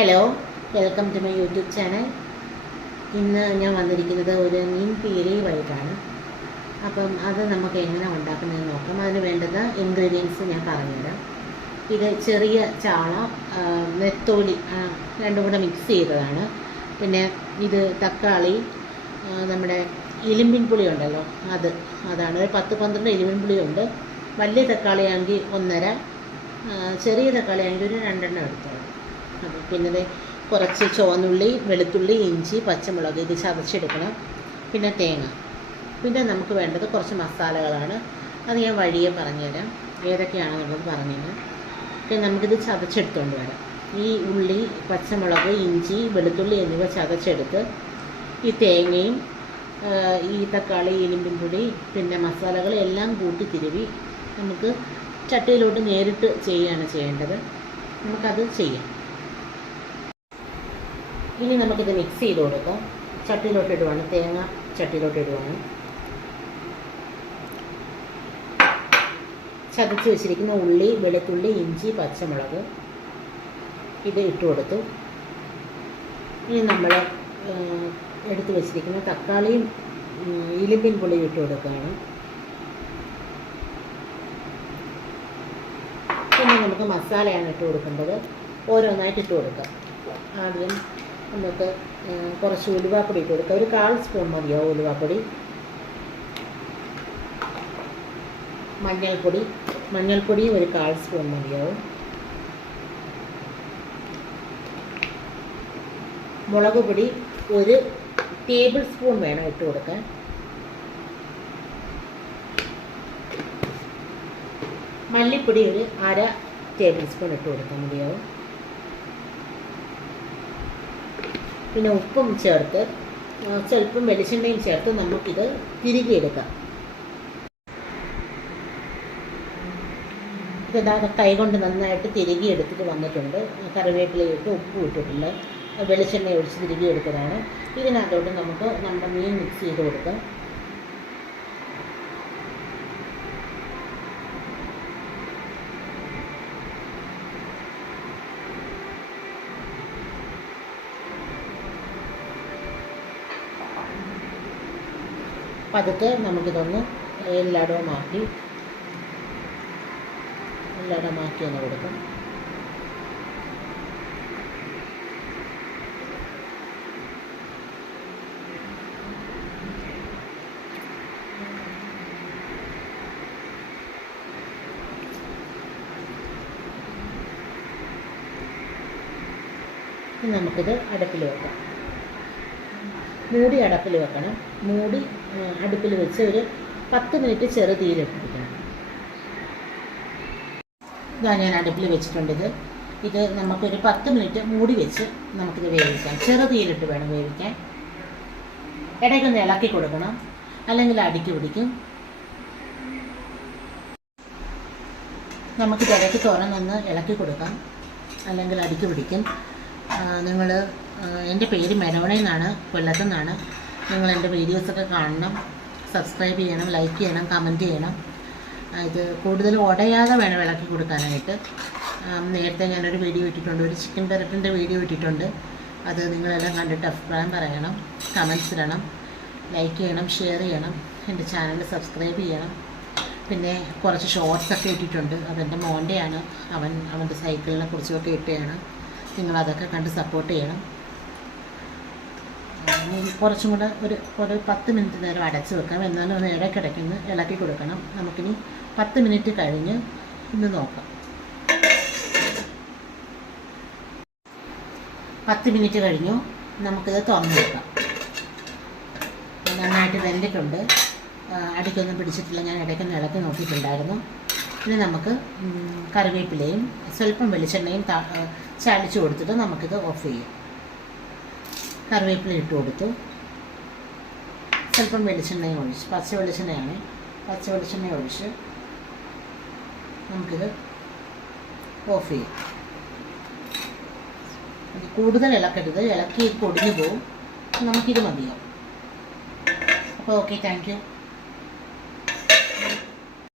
Hello, welcome to my YouTube channel. ഇന്ന് ഞാൻ വന്നിരിക്കുന്നത് ഒരു മീൻ പീരയുമായിട്ടാണ്. അപ്പം അത് നമുക്ക് എങ്ങനെ ഉണ്ടാക്കുന്നതെന്ന് നോക്കാം. അതിന് വേണ്ടുന്ന ഇൻഗ്രീഡിയൻസ് ഞാൻ പറഞ്ഞുതരാം. ഇത് ചെറിയ ചാള, നെത്തോലി രണ്ടും കൂടെ മിക്സ് ചെയ്തതാണ്. പിന്നെ ഇത് തക്കാളി, നമ്മുടെ ഇലിമ്പിൻ പുളി ഉണ്ടല്ലോ, അതാണ് ഒരു 10-12 ഇലിമ്പിൻ പുളിയുണ്ട്. വലിയ തക്കാളിയാണെങ്കിൽ 1.5, ചെറിയ തക്കാളിയാണെങ്കിൽ ഒരു 2 എടുത്തോളൂ. പിന്നെ കുറച്ച് ചുവന്നുള്ളി, വെളുത്തുള്ളി, ഇഞ്ചി, പച്ചമുളക് ഇത് ചതച്ചെടുക്കണം. പിന്നെ തേങ്ങ. പിന്നെ നമുക്ക് വേണ്ടത് കുറച്ച് മസാലകളാണ്. അത് ഞാൻ വഴിയെ പറഞ്ഞുതരാം, ഏതൊക്കെയാണെന്നുള്ളത് പറഞ്ഞുതരാം. പിന്നെ നമുക്കിത് ചതച്ചെടുത്തുകൊണ്ട് വരാം. ഈ ഉള്ളി, പച്ചമുളക്, ഇഞ്ചി, വെളുത്തുള്ളി എന്നിവ ചതച്ചെടുത്ത് ഈ തേങ്ങയും ഈ തക്കാളി, ഇലിമ്പിൻ പൊടി, പിന്നെ മസാലകൾ എല്ലാം കൂട്ടി തിരുവി നമുക്ക് ചട്ടിയിലോട്ട് നേരിട്ട് ചെയ്യുകയാണ് ചെയ്യേണ്ടത്. നമുക്കത് ചെയ്യാം. ഇനി നമുക്കിത് മിക്സ് ചെയ്ത് കൊടുക്കാം. ചട്ടിയിലോട്ട് ഇടുവാണ്, തേങ്ങ ചട്ടിയിലോട്ട് ഇടുവാണ്. ചതച്ച് വെച്ചിരിക്കുന്ന ഉള്ളി, വെളുത്തുള്ളി, ഇഞ്ചി, പച്ചമുളക് ഇത് ഇട്ട് കൊടുത്തു. ഇനി നമ്മൾ എടുത്ത് വെച്ചിരിക്കുന്ന തക്കാളിയും ഇലിമ്പിൻ പുളിയും ഇട്ട് കൊടുക്കുകയാണ്. പിന്നെ നമുക്ക് മസാലയാണ് ഇട്ട് കൊടുക്കേണ്ടത്. ഓരോന്നായിട്ട് ഇട്ട് കൊടുക്കാം. ആദ്യം നമുക്ക് കുറച്ച് ഉലുവാപ്പൊടി ഇട്ട് കൊടുക്കാം. ഒരു 1/4 സ്പൂൺ മതിയാവും ഉലുവാപ്പൊടി. മഞ്ഞൾപ്പൊടി ഒരു 1/4 സ്പൂൺ മതിയാവും. മുളക് പൊടി ഒരു ടേബിൾ സ്പൂൺ വേണം ഇട്ട് കൊടുക്കാൻ. മല്ലിപ്പൊടി ഒരു 1/2 ടേബിൾ സ്പൂൺ ഇട്ട് കൊടുക്കാൻ മതിയാവും. പിന്നെ ഉപ്പും ചേർത്ത് സ്വല്പം വെളിച്ചെണ്ണയും ചേർത്ത് നമുക്കിത് തിരുകിയെടുക്കാം. ഇതാകെ കൈകൊണ്ട് നന്നായിട്ട് തിരുകിയെടുത്തിട്ട് വന്നിട്ടുണ്ട്. കറിവേപ്പിലയിട്ട് ഉപ്പും ഇട്ടിട്ടില്ല, വെളിച്ചെണ്ണ ഒഴിച്ച് തിരുകിയെടുത്തതാണ്. ഇതിനകത്തോട്ട് നമുക്ക് നമ്മുടെ മീൻ മിക്സ് ചെയ്ത് കൊടുക്കാം. പതുക്കെ നമുക്കിതൊന്ന് എല്ലായിടവും മാറ്റി ഒന്ന് കൊടുക്കാം. നമുക്കിത് അടുപ്പിൽ വെക്കാം. മൂടി അടുപ്പിൽ വെക്കണം. മൂടി അടുപ്പിൽ വെച്ച് ഒരു 10 മിനിറ്റ് ചെറു തീയിലിട്ടിരിക്കണം. ഇതാ ഞാൻ അടുപ്പിൽ വെച്ചിട്ടുണ്ട്. ഇത് നമുക്കൊരു 10 മിനിറ്റ് മൂടി വെച്ച് നമുക്കിത് വേവിക്കാം. ചെറു തീയിലിട്ട് വേണം വേവിക്കാൻ. ഇടയ്ക്കൊന്ന് ഇളക്കി കൊടുക്കണം, അല്ലെങ്കിൽ അടിക്ക് പിടിക്കും. നമുക്കിത് ഇടയ്ക്ക് തുറന്നൊന്ന് ഇളക്കി കൊടുക്കാം, അല്ലെങ്കിൽ അടിക്ക് പിടിക്കും. എൻ്റെ പേര് മെനോണ എന്നാണ്, കൊല്ലത്തു നിന്നാണ്. നിങ്ങൾ എൻ്റെ വീഡിയോസൊക്കെ കാണണം, സബ്സ്ക്രൈബ് ചെയ്യണം, ലൈക്ക് ചെയ്യണം, കമൻറ്റ് ചെയ്യണം. ഇത് കൂടുതൽ ഉടയാതെ വേണം ഇളക്കി കൊടുക്കാനായിട്ട്. നേരത്തെ ഞാനൊരു വീഡിയോ ഇട്ടിട്ടുണ്ട്, ഒരു ചിക്കൻ പെരട്ടിൻ്റെ വീഡിയോ ഇട്ടിട്ടുണ്ട്. അത് നിങ്ങളെല്ലാം കണ്ടിട്ട് അഭിപ്രായം പറയണം, കമൻറ്റ്സ് ഇടണം, ലൈക്ക് ചെയ്യണം, ഷെയർ ചെയ്യണം, എൻ്റെ ചാനൽ സബ്സ്ക്രൈബ് ചെയ്യണം. പിന്നെ കുറച്ച് ഷോർട്സൊക്കെ ഇട്ടിട്ടുണ്ട്, അതെൻ്റെ മോൻ്റെയാണ്. അവൻ്റെ സൈക്കിളിനെ കുറിച്ചൊക്കെ ഇട്ടതാണ്. നിങ്ങളതൊക്കെ കണ്ട് സപ്പോർട്ട് ചെയ്യണം. കുറച്ചും കൂടെ ഒരു 10 മിനിറ്റ് നേരം അടച്ച് വെക്കാം. എന്നാലും ഒന്ന് ഇടയ്ക്കിടയ്ക്കൊന്ന് ഇളക്കി കൊടുക്കണം. നമുക്കിനി 10 മിനിറ്റ് കഴിഞ്ഞ് ഇന്ന് നോക്കാം. 10 മിനിറ്റ് കഴിഞ്ഞു. നമുക്കിത് തുറന്ന് വെക്കാം. നന്നായിട്ട് വെന്തിട്ടുണ്ട്. അടിക്കൊന്നും പിടിച്ചിട്ടില്ല. ഞാൻ ഇടയ്ക്കൊന്ന് ഇളക്കി നോക്കിയിട്ടുണ്ടായിരുന്നു. ഇനി നമുക്ക് കറിവേപ്പിലയും സ്വല്പം വെളിച്ചെണ്ണയും ചാലിച്ച് കൊടുത്തിട്ട് നമുക്കിത് ഓഫ് ചെയ്യാം. കറിവേപ്പില ഇട്ട് കൊടുത്തു. സ്വല്പം വെളിച്ചെണ്ണയും ഒഴിച്ച്, പച്ച വെളിച്ചെണ്ണ ഒഴിച്ച് നമുക്കിത് ഓഫ് ചെയ്യാം. കൂടുതൽ ഇളക്കരുത്, ഇളക്കി പൊടിഞ്ഞു പോവും. നമുക്കിത് മതിയാവും. അപ്പോൾ ഓക്കെ, താങ്ക് യു.